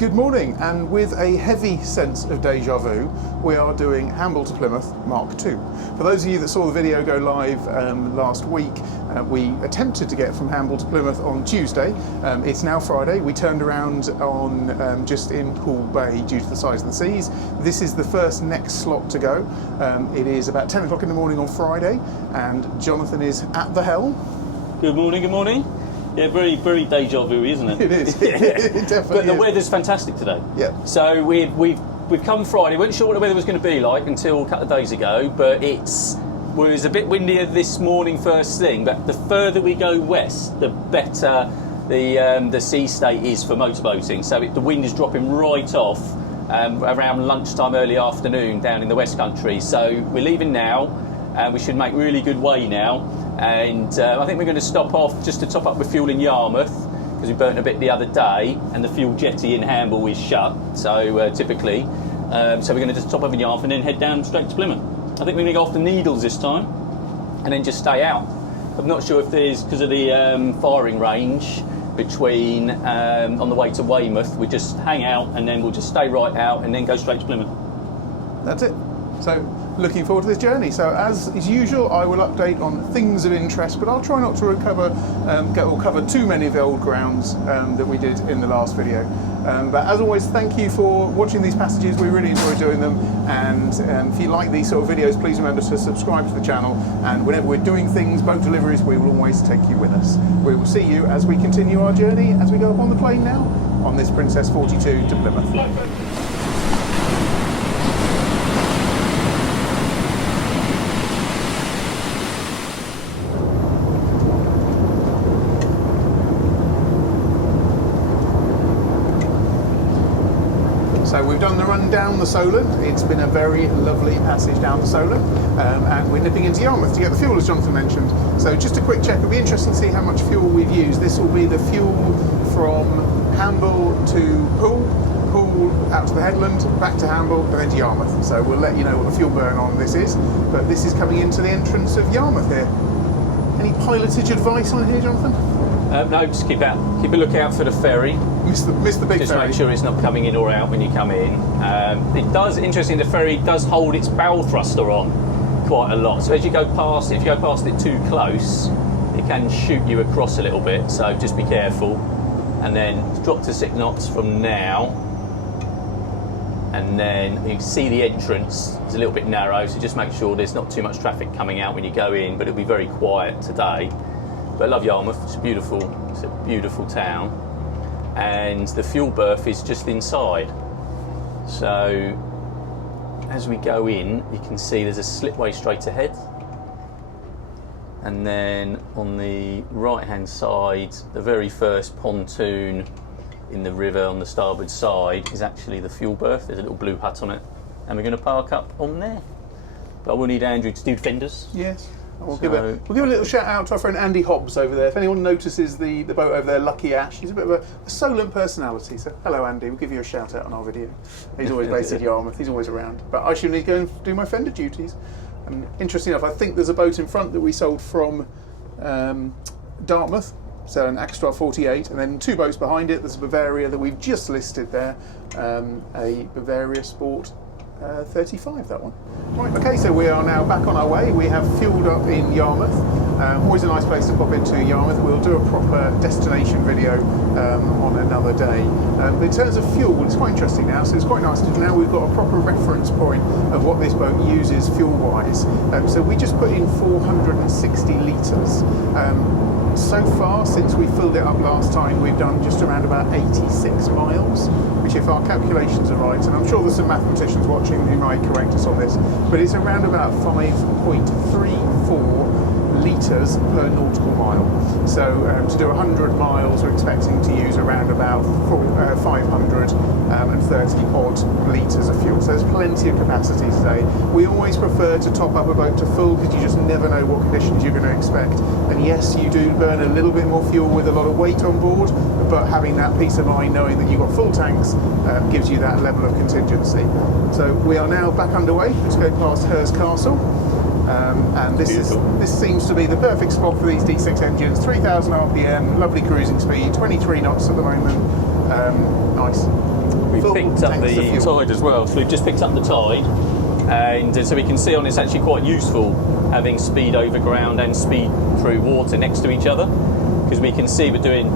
Good morning, and with a heavy sense of deja vu, we are doing Hamble to Plymouth Mark II. For those of you that saw the video go live last week, we attempted to get from Hamble to Plymouth on Tuesday. It's now Friday. We turned around on just in Pool Bay due to the size of the seas. This is the first next slot to go. It is about 10 o'clock in the morning on Friday, and Jonathan is at the helm. Good morning, good morning. Yeah, very, very deja vu, isn't it? It is. It definitely But the is. weather's fantastic today. Yeah. So we've come Friday. We weren't sure what the weather was going to be like until a couple of days ago, but it was a bit windier this morning first thing. But the further we go west, the better the sea state is for motorboating. So the wind is dropping right off around lunchtime, early afternoon down in the West Country. So we're leaving now, and we should make really good way now. And I think we're going to stop off just to top up with fuel in Yarmouth, because we burnt a bit the other day, and the fuel jetty in Hamble is shut, so typically. So we're going to just top up in Yarmouth and then head down straight to Plymouth. I think we're going to go off the Needles this time, and then just stay out. I'm not sure if there's, because of the firing range between, on the way to Weymouth, we just hang out and then we'll just stay right out and then go straight to Plymouth. That's it. So, looking forward to this journey. So, as is usual, I will update on things of interest, but I'll try not to cover too many of the old grounds that we did in the last video. But as always, thank you for watching these passages. We really enjoy doing them, and if you like these sort of videos, please remember to subscribe to the channel, and whenever we're doing things, boat deliveries, we will always take you with us. We will see you as we continue our journey, as we go up on the plane now, on this Princess 42 to Plymouth. So we've done the run down the Solent. It's been a very lovely passage down the Solent, and we're nipping into Yarmouth to get the fuel, as Jonathan mentioned. So just a quick check. It'll be interesting to see how much fuel we've used. This will be the fuel from Hamble to Pool out to the headland, back to Hamble, and then to Yarmouth. So we'll let you know what the fuel burn on this is. But this is coming into the entrance of Yarmouth here. Any pilotage advice on here, Jonathan? No, just keep a lookout for the ferry. Miss the big Just ferry. make sure it's not coming in or out when you come in. It does, interesting, the ferry does hold its bow thruster on quite a lot. So as you go past it, if you go past it too close, it can shoot you across a little bit. So just be careful. And then drop to 6 knots from now. And then you can see the entrance is a little bit narrow, so just make sure there's not too much traffic coming out when you go in, but it'll be very quiet today. But I love Yarmouth, it's a beautiful town. And the fuel berth is just inside. So as we go in, you can see there's a slipway straight ahead. And then on the right hand side, the very first pontoon in the river on the starboard side is actually the fuel berth. There's a little blue hut on it, and we're going to park up on there. But I will need Andrew to do fenders. Yes. We'll give a little shout out to our friend Andy Hobbs over there. If anyone notices the boat over there, Lucky Ash, he's a bit of a Solent personality. So hello Andy, we'll give you a shout out on our video. He's always based at Yarmouth, he's always around. But I should need to go and do my fender duties. Interesting enough, I think there's a boat in front that we sold from Dartmouth. So an Extra 48, and then 2 boats behind it. There's a Bavaria that we've just listed there, a Bavaria Sport 35, that one. Right, okay, so we are now back on our way. We have fueled up in Yarmouth. Always a nice place to pop into Yarmouth. We'll do a proper destination video on another day. But in terms of fuel, it's quite interesting now. So it's quite nice because now we've got a proper reference point of what this boat uses fuel-wise. So we just put in 460 litres. So far, since we filled it up last time, we've done just around about 86 miles, which, if our calculations are right, and I'm sure there's some mathematicians watching who might correct us on this, but it's around about 5.34 litres per nautical mile. So to do 100 miles, we're expecting to use around about 530 odd litres of fuel. So there's plenty of capacity today. We always prefer to top up a boat to full because you just never know what conditions you're going to expect. And yes, you do burn a little bit more fuel with a lot of weight on board, but having that peace of mind knowing that you've got full tanks gives you that level of contingency. So we are now back underway. Let's go past Hurst Castle. And this seems to be the perfect spot for these D6 engines. 3,000 RPM, lovely cruising speed, 23 knots at the moment. Nice. We've Full picked up tanks of the fuel. tide as well, so we've just picked up the tide, and so we can see on it's actually quite useful having speed over ground and speed through water next to each other, because we can see we're doing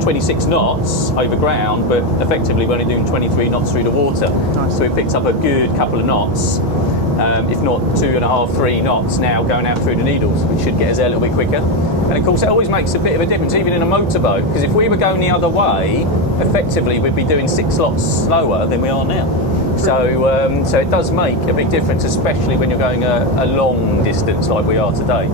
26 knots over ground, but effectively we're only doing 23 knots through the water. Nice. So we picked up a good couple of knots, if not 2.5, 3 knots now going out through the Needles, which should get us there a little bit quicker. And of course, it always makes a bit of a difference, even in a motorboat, because if we were going the other way, effectively we'd be doing 6 knots slower than we are now. So, so it does make a big difference, especially when you're going a long distance like we are today.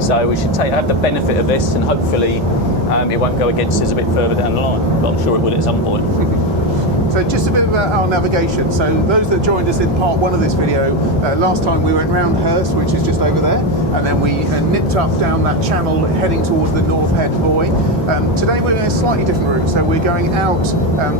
So we should have the benefit of this, and hopefully it won't go against us a bit further down the line. But I'm sure it will at some point. So just a bit about our navigation. So those that joined us in part 1 of this video, last time we went round Hurst, which is just over there, and then we nipped up down that channel heading towards the North Head Buoy. Today we're going a slightly different route, so we're going out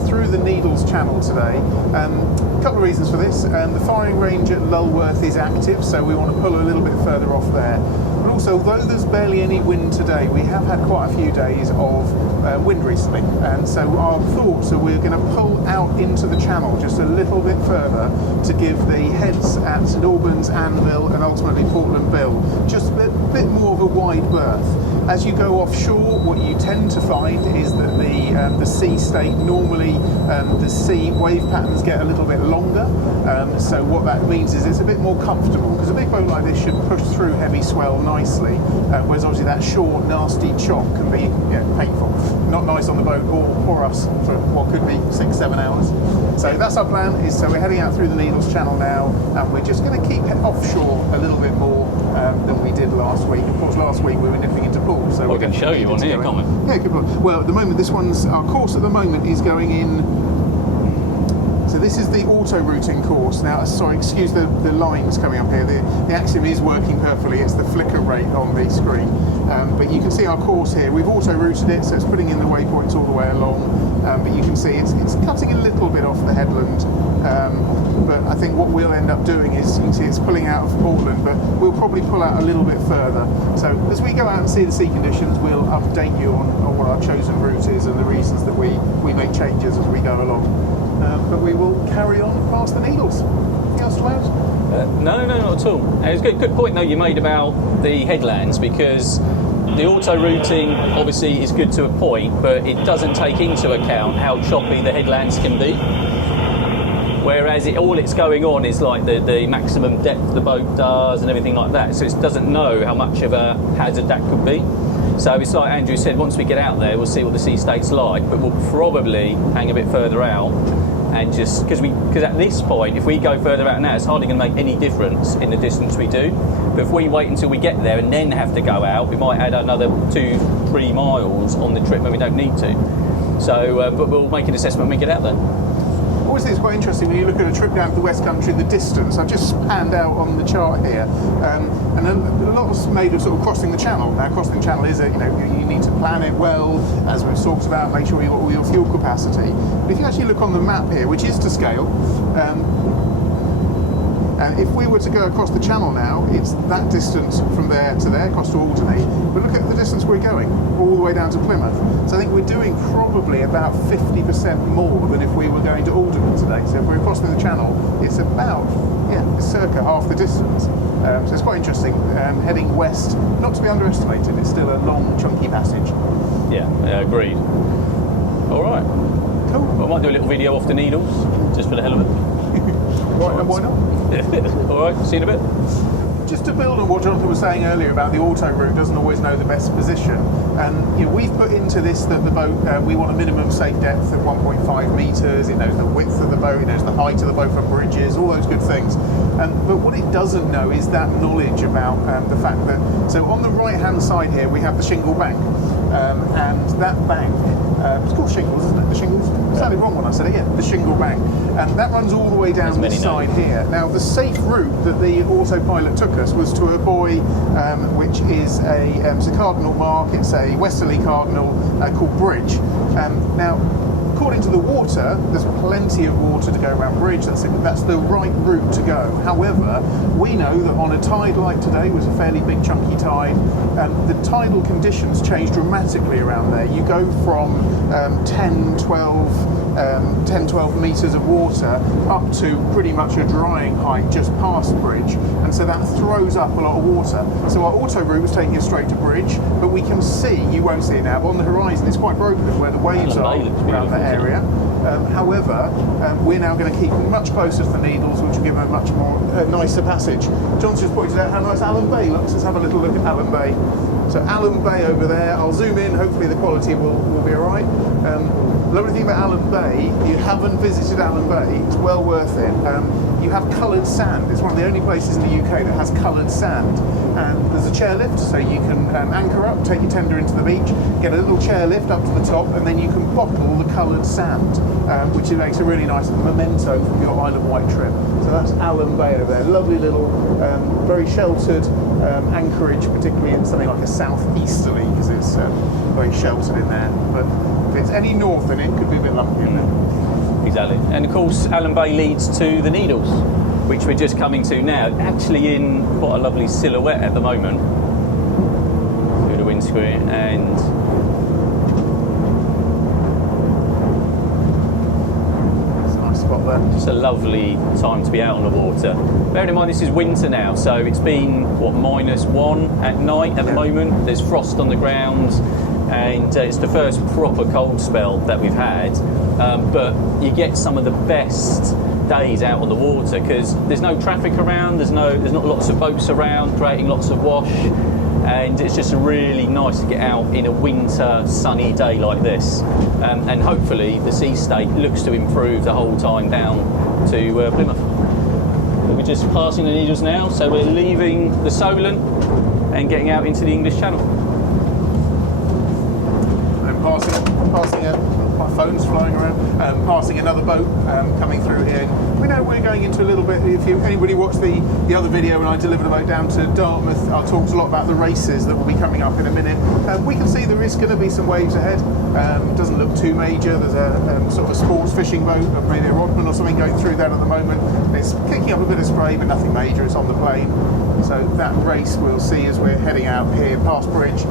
through the Needles Channel today. A couple of reasons for this. The firing range at Lulworth is active, so we want to pull a little bit further off there. But also, although there's barely any wind today, we have had quite a few days of wind recently, and so our thoughts are we're going to pull out into the channel just a little bit further to give the heads at St Albans, Anvil and ultimately Portland Bill just a bit more of a wide berth. As you go offshore, what you tend to find is that the sea state, normally the sea wave patterns get a little bit longer, so what that means is it's a bit more comfortable, because a big boat like this should push through heavy swell nicely, whereas obviously that short nasty chop can be painful, not nice on the boat or us for what could be 6-7 hours. So that's our plan, is so we're heading out through the Needles Channel now, and we're just going to keep offshore a little bit more than we did last week. Of course, last week we were nipping into Poole, so we can show you on here, can't we? Yeah, good point. Well, at the moment, our course at the moment is going in. So this is the auto routing course. Now, sorry, excuse the lines coming up here. The Axiom is working perfectly. It's the flicker rate on the screen. But you can see our course here. We've auto routed it, so it's putting in the waypoints all the way along. But you can see it's cutting a little bit off the headland. But I think what we'll end up doing is, you can see it's pulling out of Portland, but we'll probably pull out a little bit further. So as we go out and see the sea conditions, we'll update you on what our chosen route is and the reasons that we make changes as we go along. But we will carry on past the Needles. Anything else to add? No, not at all. It's a good point though you made about the headlands, because the auto routing obviously is good to a point, but it doesn't take into account how choppy the headlands can be. Whereas all it's going on is like the maximum depth the boat does and everything like that, so it doesn't know how much of a hazard that could be. So it's like Andrew said, once we get out there we'll see what the sea state's like, but we'll probably hang a bit further out, and just because at this point, if we go further out now, it's hardly going to make any difference in the distance we do. But if we wait until we get there and then have to go out, we might add another 2-3 miles on the trip when we don't need to. So, but we'll make an assessment when we get out there. I always think it's quite interesting when you look at a trip down to the West Country, the distance. I've just panned out on the chart here, and a lot's made of sort of crossing the channel. Now, crossing the channel is you need to plan it well, as we've talked about, make sure you've got all your fuel capacity. But if you actually look on the map here, which is to scale, and if we were to go across the channel now, it's that distance from there to there, across to Alderney. But look at the distance we're going, all the way down to Plymouth. So I think we're doing probably about 50% more than if we were going to Alderney today. So if we're crossing the channel, it's about, it's circa half the distance. So it's quite interesting. Heading west, not to be underestimated, it's still a long, chunky passage. Yeah, agreed. All right. Cool. Well, I might do a little video off the Needles, just for the hell of it. Right, and why not? All right, see you in a bit. Just to build on what Jonathan was saying earlier about the auto route doesn't always know the best position, and we've put into this that the boat, we want a minimum safe depth of 1.5 metres, it knows the width of the boat, it knows the height of the boat for bridges, all those good things. But what it doesn't know is that knowledge about the fact that, so on the right hand side here we have the shingle bank, and that bank, it's called shingles, isn't it? The shingles? I sounded wrong when I said it, yeah, the shingle bank. And that runs all the way down this side here. Now, the safe route that the autopilot took us was to a buoy, which is it's a cardinal mark, it's a westerly cardinal called Bridge. Now, according to the water, there's plenty of water to go around bridge. That's the right route to go. However, we know that on a tide like today, was a fairly big chunky tide, the tidal conditions change dramatically around there. You go from 10, 12 metres of water up to pretty much a drying height just past bridge, and so that throws up a lot of water. So our auto route was taking us straight to bridge, but we can see, you won't see it now, but on the horizon it's quite broken where the waves are around that area. However, we're now going to keep much closer to the Needles, which will give a much more nicer passage. John's just pointed out how nice Allen Bay looks. Let's have a little look at Allen Bay. So Allen Bay over there, I'll zoom in, hopefully the quality will be alright. The lovely thing about Allen Bay, if you haven't visited Allen Bay, it's well worth it. You have coloured sand. It's one of the only places in the UK that has coloured sand. And there's a chairlift, so you can anchor up, take your tender into the beach, get a little chairlift up to the top, and then you can bottle the coloured sand, which makes a really nice memento from your Isle of Wight trip. So that's Allen Bay over there. Lovely little, very sheltered anchorage, particularly in something like a southeasterly, because it's very sheltered in there. But if it's any north, then it could be a bit lumpy in there. Exactly. And of course, Allen Bay leads to the Needles, which we're just coming to now. Actually in quite a lovely silhouette at the moment through the windscreen, and it's a nice spot there. just a lovely time to be out on the water. Bearing in mind this is winter now, so it's been -1 at night at the moment. There's frost on the ground, and it's the first proper cold spell that we've had, but you get some of the best days out on the water because there's no traffic around, there's not lots of boats around creating lots of wash, and it's just really nice to get out in a winter sunny day like this, and hopefully the sea state looks to improve the whole time down to Plymouth. We're just passing the Needles now, so we're leaving the Solent and getting out into the English Channel. Passing my phone's flying around, passing another boat coming through here. We know we're going into a little bit, if anybody watched the other video when I delivered a boat down to Dartmouth, I talked a lot about the races that will be coming up in a minute. We can see there is going to be some waves ahead. It doesn't look too major. There's a sort of a sports fishing boat, maybe a rodman or something going through that at the moment. It's kicking up a bit of spray, but nothing major. It's on the plane. So that race we'll see as we're heading out here past bridge,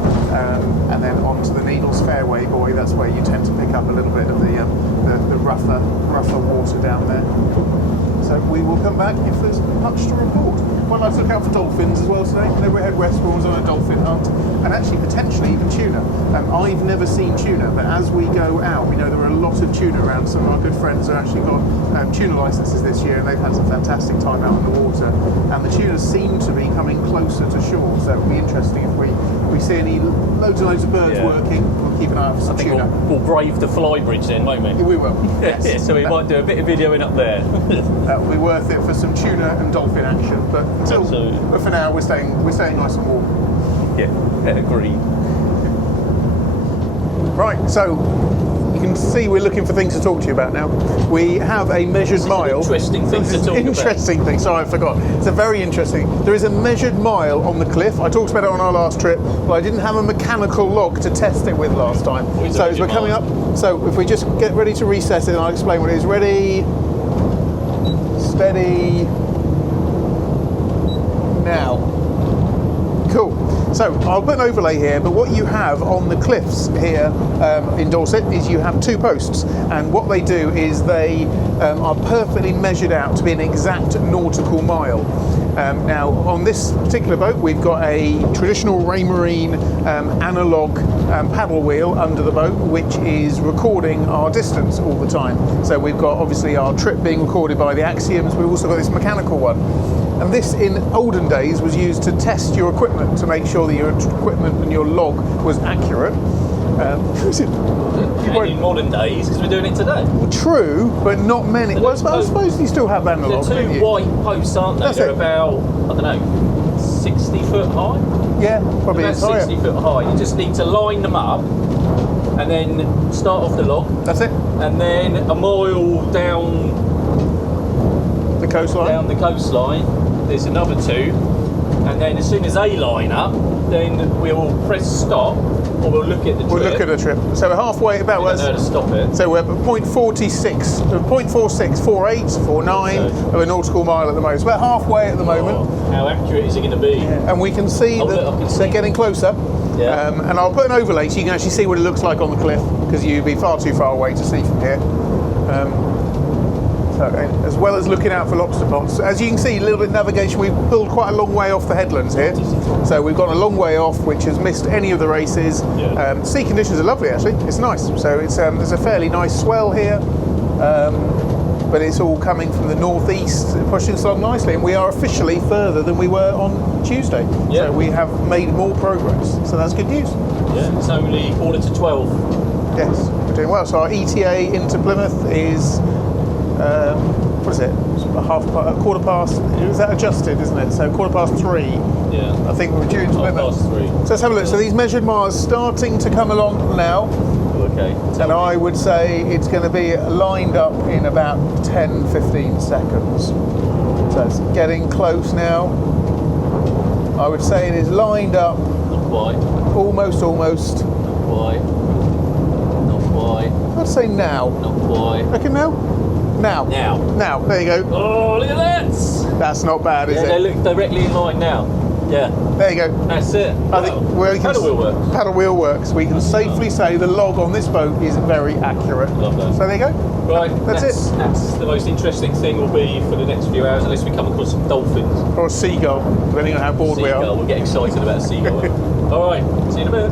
and then onto the Needles Fairway Buoy. That's where you tend to pick up a little bit of the rougher water down there. So we will come back if there's much to report. Might like to look out for dolphins as well today. They were head westwards on a dolphin hunt, and actually potentially even tuna. I've never seen tuna, but as we go out, we know there are a lot of tuna around. Some of our good friends have actually got tuna licenses this year, and they've had some fantastic time out on the water. And the tuna seem to be coming closer to shore, so it'll be interesting if we see any loads and loads of birds working. We'll keep an eye out for some tuna. We'll brave the flybridge then, won't we? We will. Yes. Yeah, so we might do a bit of videoing up there. That will be worth it for some tuna and dolphin action. But for now, we're staying nice and warm. Yeah, agreed. Right, so you can see we're looking for things to talk to you about now. We have a measured mile. Interesting thing to talk about. Interesting thing. Sorry, I forgot. It's a very interesting. There is a measured mile on the cliff. I talked about it on our last trip, but I didn't have a mechanical log to test it with last time. So as we're coming up, so if we just get ready to reset it, and I'll explain what it is. Ready, steady. Now. Cool. So I'll put an overlay here, but what you have on the cliffs here in Dorset is you have two posts, and what they do is they are perfectly measured out to be an exact nautical mile. Now on this particular boat we've got a traditional Raymarine analogue paddle wheel under the boat, which is recording our distance all the time. So we've got obviously our trip being recorded by the axioms, we've also got this mechanical one. And this, in olden days, was used to test your equipment to make sure that your equipment and your log was accurate. And in modern days, because we're doing it today. True, but not many. Well, I suppose you still have analog. The two white posts, aren't they? They're about, I don't know, 60 foot high? Yeah, probably about 60 foot high. You just need to line them up and then start off the log. That's it. And then a mile down the coastline. There's another two, and then as soon as they line up, then we'll press stop, or we'll look at the trip. We'll look at the trip. So we're halfway about. I don't know how to stop it. So we're at 0.46, 0.46, 48, 49 of a nautical mile at the moment. So we're halfway at the moment. Oh, how accurate is it going to be? And we can see that they're getting closer. Yeah. And I'll put an overlay so you can actually see what it looks like on the cliff, because you'd be far too far away to see from here. So, as well as looking out for lobster pots, as you can see, a little bit of navigation. We've pulled quite a long way off the headlands here, so we've gone a long way off, which has missed any of the races. Yeah. Sea conditions are lovely, actually. It's nice. So it's there's a fairly nice swell here, but it's all coming from the northeast, pushing us along nicely, and we are officially further than we were on Tuesday. Yeah. So we have made more progress. So that's good news. Yeah, it's only 11:45. Yes, we're doing well. So our ETA into Plymouth is. What is it? A quarter past. Is that adjusted, isn't it? So 3:15. Yeah. I think we're due to Plymouth. 3:30. So let's have a look. So these measured miles starting to come along now, Okay. and I would say it's going to be lined up in about 10-15 seconds. So it's getting close now. I would say it is lined up. Not quite. Almost. Not quite. Not quite. I'd say now. Not quite. Reckon now? Now. There you go. Oh, look at that! That's not bad, is Yeah, it? they look directly in line now. Yeah. There you go. That's it. I think we can Paddle wheel works. Paddle wheel works. We can safely say the log on this boat is very accurate. Love that. So there you go. Right, That's it. That's the most interesting thing will be for the next few hours, unless we come across some dolphins. Or a seagull, depending on how bored we Seagull, are. we'll get excited about a seagull. All right, see you in a minute.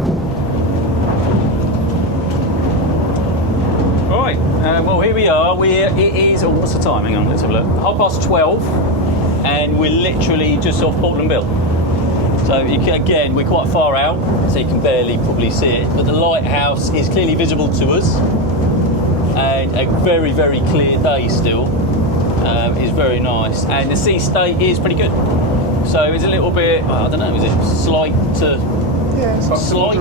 Right, well here we are. It is. Oh, what's the time? Hang on, let's have a look. 12:30, and we're literally just off Portland Bill. So again, we're quite far out, so you can barely probably see it. But the lighthouse is clearly visible to us, and a very, very clear day still. Is very nice, and the sea state is pretty good. So it's a little bit. I don't know. Is it slight to slight,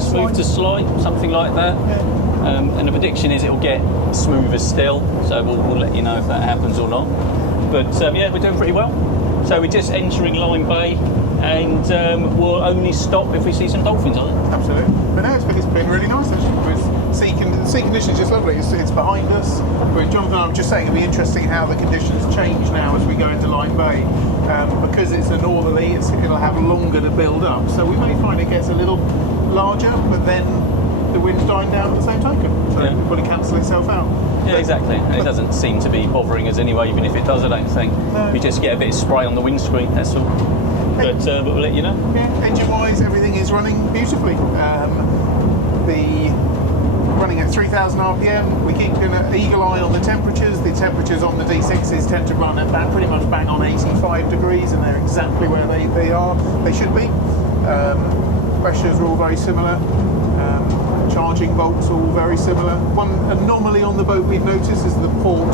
smooth to slight, something like that? Yeah. And the prediction is it will get smoother still, so we'll let you know if that happens or not. But yeah, we're doing pretty well. So we're just entering Lyme Bay, and we'll only stop if we see some dolphins on it. Absolutely. But no, it's been really nice actually. The sea conditions just lovely. It's behind us. But Jonathan and I were just saying it'll be interesting how the conditions change now as we go into Lyme Bay. Because it's a northerly, it'll have longer to build up. So we may find it gets a little larger, but then the wind's dying down at the same token. So Yeah. it'll probably cancel itself out. Yeah, exactly. And it doesn't seem to be bothering us anyway, even if it does, I don't think. No. We just get a bit of spray on the windscreen, that's all. But we'll let you know. Yeah, engine-wise, everything is running beautifully. Running at 3,000 RPM. We keep an eagle eye on the temperatures. The temperatures on the D6s tend to run at pretty much bang on 85 degrees, and they're exactly where they should be. Pressures are all very similar. Charging volts all very similar. One anomaly on the boat we've noticed is the port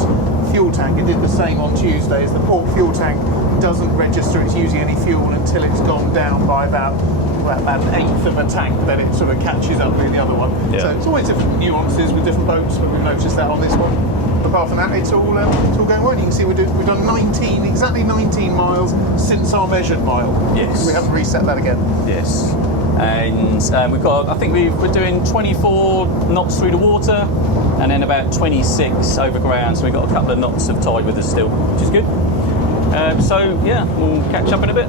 fuel tank. It did the same on Tuesday. Is the port fuel tank doesn't register it's using any fuel until it's gone down by about an eighth of a tank, then it sort of catches up with the other one. Yeah. So it's always different nuances with different boats, but we've noticed that on this one. Apart from that, it's all going well. You can see we've done exactly 19 miles since our measured mile. Yes. We haven't reset that again. Yes. And we're doing 24 knots through the water, and then about 26 over ground, so we've got a couple of knots of tide with us still, which is good. So yeah, we'll catch up in a bit.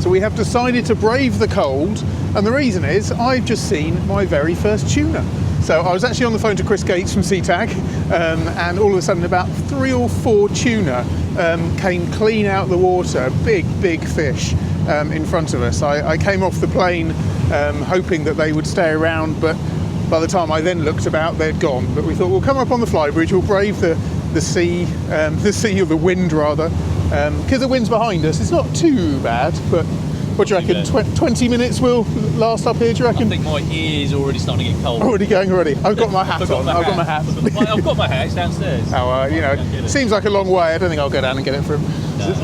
So we have decided to brave the cold, and the reason is I've just seen my very first tuna. So I was actually on the phone to Chris Gates from SeaTag, and all of a sudden about 3 or 4 tuna came clean out of the water, big fish in front of us. I came off the plane hoping that they would stay around, but by the time I then looked about, they'd gone. But we thought we'll come up on the flybridge, we'll brave the sea, or the wind rather, because the wind's behind us. It's not too bad, but what do you reckon? 20 minutes will last up here, do you reckon? I think my ear's already starting to get cold. Already going already. I've got my hat on. I've got my hat. I've got my hat, it's downstairs. Oh, seems like a long way. I don't think I'll go down and get it for him. No.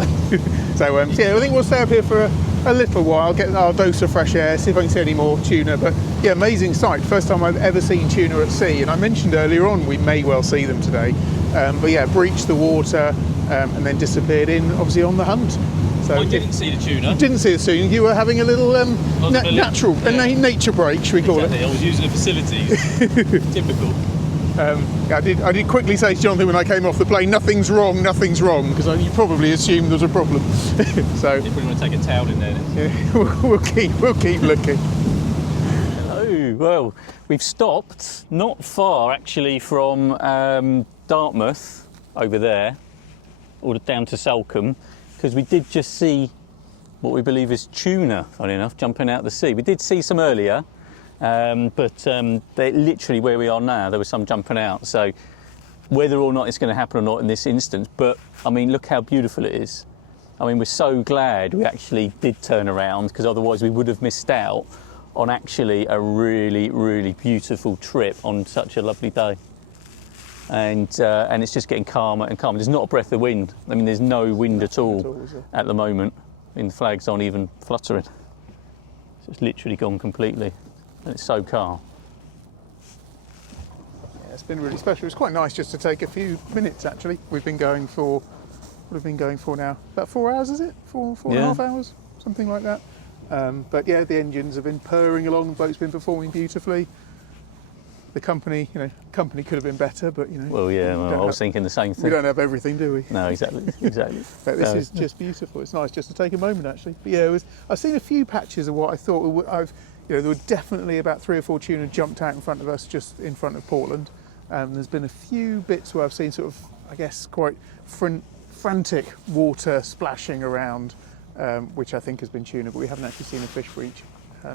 So yeah, I think we'll stay up here for a little while, get our dose of fresh air, see if I can see any more tuna. But yeah, amazing sight. First time I've ever seen tuna at sea. And I mentioned earlier on we may well see them today. But yeah, breached the water. and then disappeared in, obviously, on the hunt. So I didn't see the tuna. Didn't see the tuna. You were having a little nature break, should we call it? I was using the facilities. Typical. I did quickly say to Jonathan when I came off the plane, nothing's wrong, because you probably assumed there was a problem. So You probably want to take a towel in there then. yeah, we'll keep looking. Hello. Well, we've stopped not far actually from Dartmouth over there, or down to Salcombe, because we did just see what we believe is tuna, funny enough, jumping out of the sea. We did see some earlier, but they're literally where we are now. There was some jumping out. So whether or not it's going to happen or not in this instance, but I mean, look how beautiful it is. I mean, we're so glad we actually did turn around, because otherwise we would have missed out on actually a really, really beautiful trip on such a lovely day. And it's just getting calmer and calmer. There's not a breath of wind. I mean, there's no wind at all at the moment. I mean, the flags aren't even fluttering. So it's literally gone completely, and it's so calm. Yeah, it's been really special. It's quite nice just to take a few minutes, actually. We've been going for, what have we been going for now? About 4 hours, is it? Four and a half hours? Something like that. But yeah, the engines have been purring along, the boat's been performing beautifully. The company could have been better, but Well, yeah, I was thinking the same thing. We don't have everything, do we? No, exactly. But this is just beautiful. It's nice just to take a moment, actually. But yeah, I've seen a few patches of what I thought there were definitely about 3 or 4 tuna jumped out in front of us, just in front of Portland. There's been a few bits where I've seen sort of, I guess, quite frantic water splashing around, which I think has been tuna, but we haven't actually seen a fish breach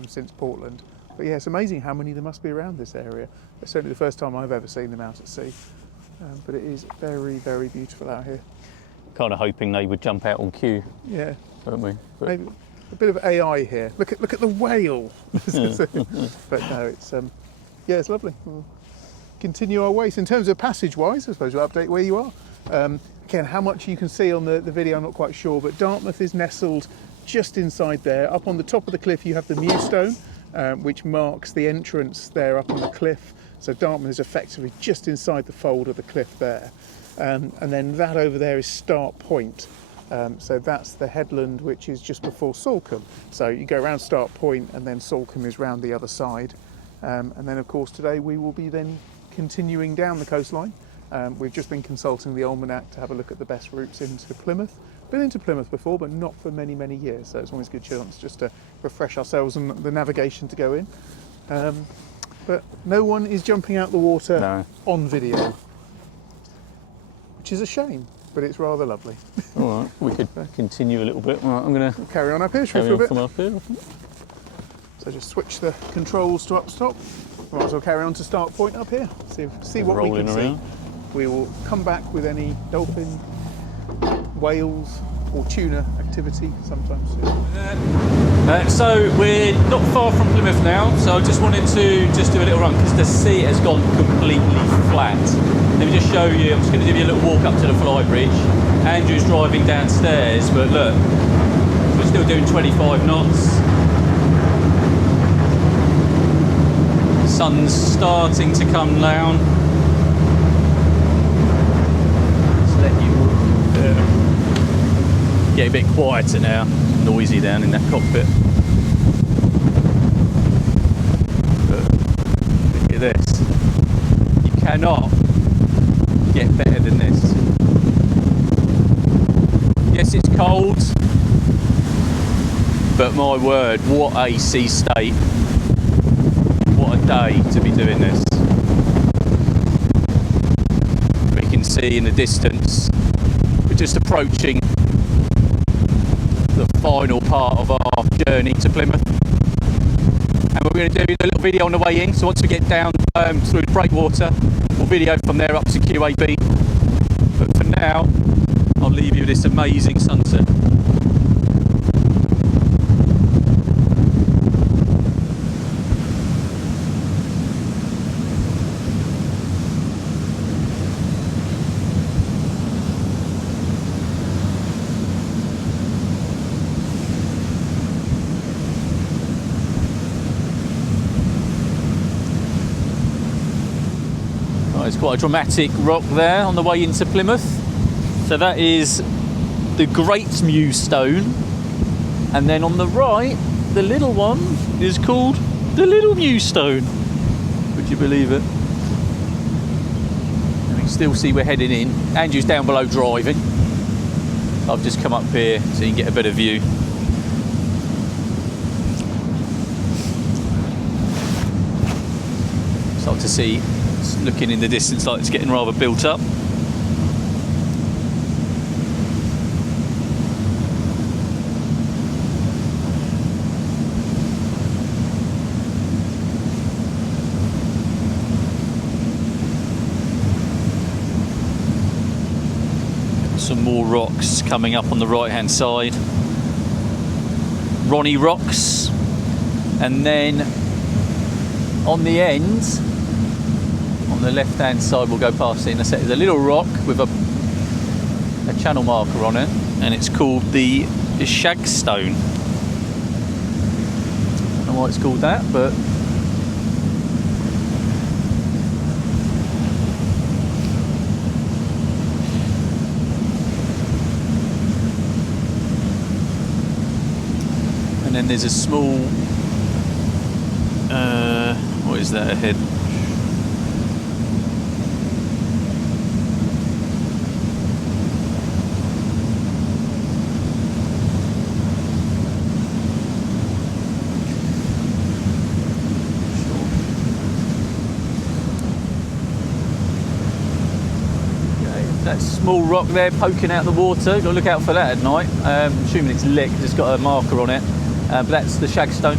since Portland. But yeah, it's amazing how many there must be around this area. It's certainly the first time I've ever seen them out at sea. But it is very, very beautiful out here. Kind of hoping they would jump out on cue. Yeah. Weren't we? But maybe a bit of AI here. Look at the whale. But no, it's lovely. We'll continue our way. So in terms of passage-wise, I suppose we'll update where you are. Again, how much you can see on the video, I'm not quite sure, but Dartmouth is nestled just inside there. Up on the top of the cliff, you have the Mewstone, which marks the entrance there up on the cliff. So Dartmouth is effectively just inside the fold of the cliff there. And then that over there is Start Point. So that's the headland which is just before Salcombe. So you go around Start Point and then Salcombe is round the other side. And then of course today we will be then continuing down the coastline. We've just been consulting the almanac to have a look at the best routes into Plymouth. Been into Plymouth before, but not for many, many years, so it's always a good chance just to refresh ourselves and the navigation to go in. But no one is jumping out the water on video, which is a shame, but it's rather lovely. all right, we could continue a little bit. Right, I'm going to carry on up here, shall we, for a bit? From up here. So just switch the controls to up stop. Might as well carry on to Start Point up here. See what we can see. We will come back with any dolphin, whales or tuna activity sometime soon. So we're not far from Plymouth now, so I just wanted to just do a little run because the sea has gone completely flat. Let me just show you, I'm just going to give you a little walk up to the flybridge. Andrew's driving downstairs, but look, we're still doing 25 knots. Sun's starting to come down. Get a bit quieter now, noisy down in that cockpit. But look at this. You cannot get better than this. Yes, it's cold, but my word, what a sea state. What a day to be doing this. We can see in the distance, we're just approaching the final part of our journey to Plymouth, and we're going to do a little video on the way in. So once we get down through the breakwater, we'll video from there up to QAB. But for now, I'll leave you with this amazing sunset. There's quite a dramatic rock there on the way into Plymouth. So that is the Great Mew Stone, and then on the right, the little one is called the Little Mew Stone. Would you believe it? And we can still see we're heading in. Andrew's down below driving. I've just come up here so you can get a better view. Start to see, looking in the distance, like it's getting rather built up. Some more rocks coming up on the right hand side, Ronnie rocks, and then on the end, on the left hand side, we'll go past it in a sec, there's a little rock with a channel marker on it, and it's called the Shagstone. I don't know why it's called that, but and then there's a small, what is that ahead? That small rock there poking out the water, you've got to look out for that at night. Assuming it's lit because it's got a marker on it. But that's the Shagstone.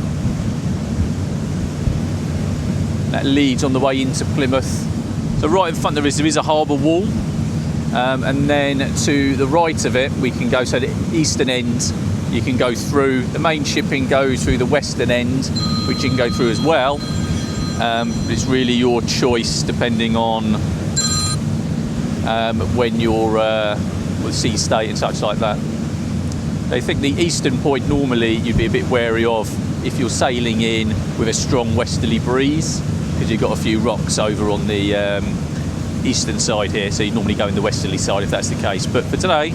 That leads on the way into Plymouth. So right in front there is a harbour wall, and then to the right of it we can go, so the eastern end you can go through. The main shipping goes through the western end, which you can go through as well. It's really your choice depending on when you're with sea state and such like that. I think the eastern point normally you'd be a bit wary of if you're sailing in with a strong westerly breeze, because you've got a few rocks over on the eastern side here, so you normally go in the westerly side if that's the case. But for today,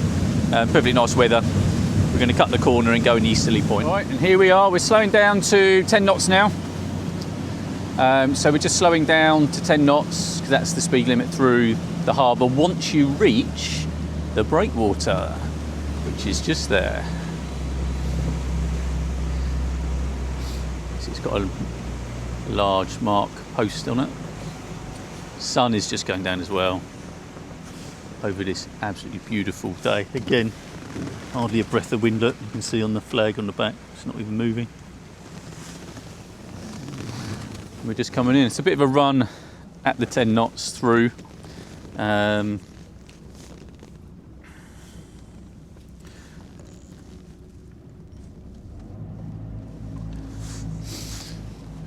perfectly nice weather. We're going to cut the corner and go in the easterly point. Right, and here we are. We're slowing down to 10 knots now. So we're just slowing down to 10 knots because that's the speed limit through the harbour once you reach the breakwater, which is just there. So it's got a large mark post on it. Sun is just going down as well over this absolutely beautiful day. Again, hardly a breath of wind. Look, you can see on the flag on the back, it's not even moving. We're just coming in. It's a bit of a run at the 10 knots through.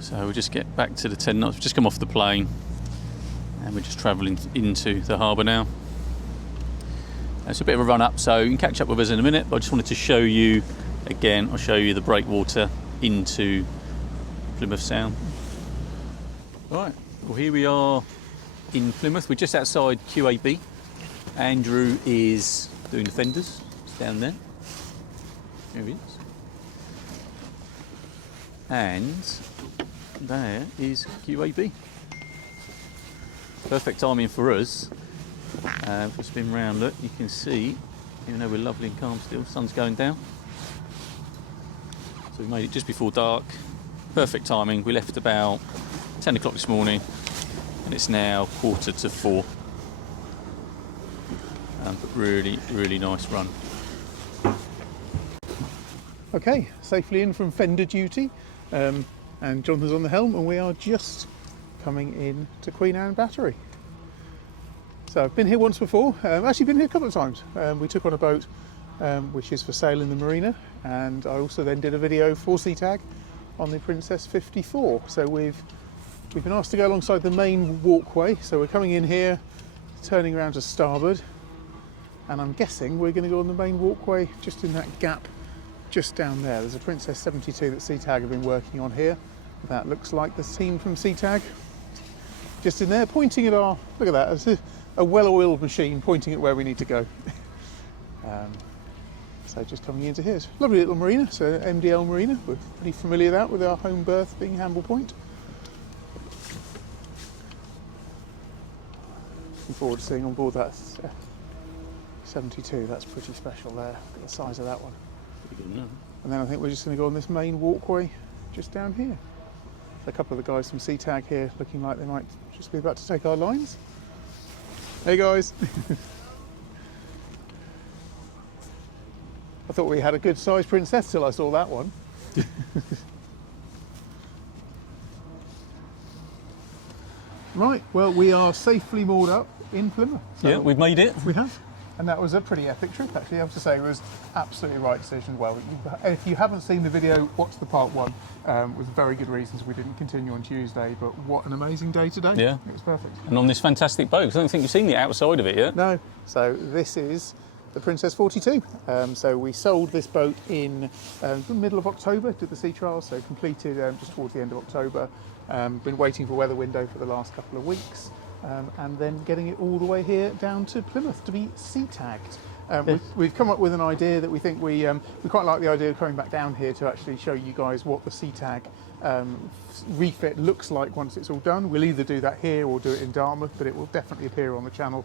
So we'll just get back to the 10 knots. We've just come off the plane and we're just travelling into the harbour now. It's a bit of a run up, so you can catch up with us in a minute, but I just wanted to show you again, I'll show you the breakwater into Plymouth Sound. Right, well here we are in Plymouth. We're just outside QAB. Andrew is doing the fenders. It's down there. There he is. And there is QAB. Perfect timing for us. Just spin round, look, you can see, even though we're lovely and calm still, sun's going down. So we made it just before dark. Perfect timing. We left about 10 o'clock this morning and it's now 3:45. But really, really nice run. Okay, safely in from fender duty, and Jonathan's on the helm, and we are just coming in to Queen Anne Battery. So I've been here once before, actually been here a couple of times. We took on a boat which is for sale in the marina, and I also then did a video for SeaTag on the Princess 54. So we've been asked to go alongside the main walkway, so we're coming in here, turning around to starboard, and I'm guessing we're going to go on the main walkway just in that gap just down there. There's a Princess 72 that SeaTag have been working on here. That looks like the team from SeaTag just in there pointing at our, look at that, it's a well-oiled machine pointing at where we need to go. So just coming into here, it's a lovely little marina, so MDL Marina. We're pretty familiar with that, with our home berth being Hamble Point. Looking forward to seeing on board that 72. That's pretty special there. Look at the size of that one. Pretty good enough. And then I think we're just going to go on this main walkway just down here. A couple of the guys from SeaTag here looking like they might just be about to take our lines. Hey guys. I thought we had a good sized princess till I saw that one. Right, well, we are safely moored up in Plymouth. So Yeah, we've made it. we have. And that was a pretty epic trip, actually. I have to say, it was absolutely the right decision. Well, if you haven't seen the video, watch the part one. With very good reasons we didn't continue on Tuesday, but what an amazing day today. Yeah. It was perfect. And on this fantastic boat, 'cause I don't think you've seen the outside of it yet. No, so this is the Princess 42. So we sold this boat in the middle of October, did the sea trials, so completed just towards the end of October. Been waiting for weather window for the last couple of weeks. And then getting it all the way here down to Plymouth to be sea tagged. We've come up with an idea that we think we quite like the idea of coming back down here to actually show you guys what the sea tag refit looks like once it's all done. We'll either do that here or do it in Yarmouth, but it will definitely appear on the channel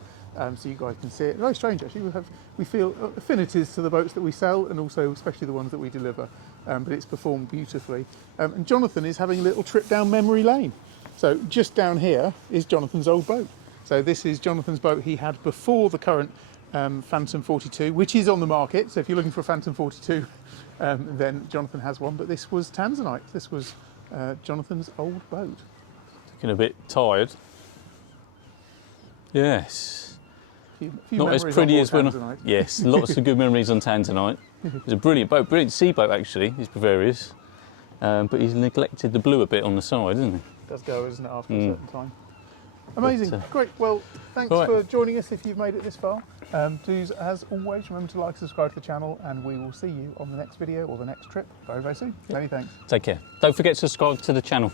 so you guys can see it. Very strange actually. We feel affinities to the boats that we sell and also especially the ones that we deliver, but it's performed beautifully. And Jonathan is having a little trip down memory lane. So just down here is Jonathan's old boat. So this is Jonathan's boat he had before the current Phantom 42, which is on the market. So if you're looking for a Phantom 42, then Jonathan has one. But this was Tanzanite. This was Jonathan's old boat. Looking a bit tired. Yes. Few Not as memories pretty on as board when. Tanzanite. Yes, lots of good memories on Tanzanite. It was a brilliant boat, brilliant sea boat actually. He's Bavarious, but he's neglected the blue a bit on the side, isn't he? Does go, isn't it, after a certain time. Amazing, great. Well, thanks right. for joining us if you've made it this far. Do, as always, remember to like, subscribe to the channel, and we will see you on the next video or the next trip very, very soon. Many thanks. Take care. Don't forget to subscribe to the channel.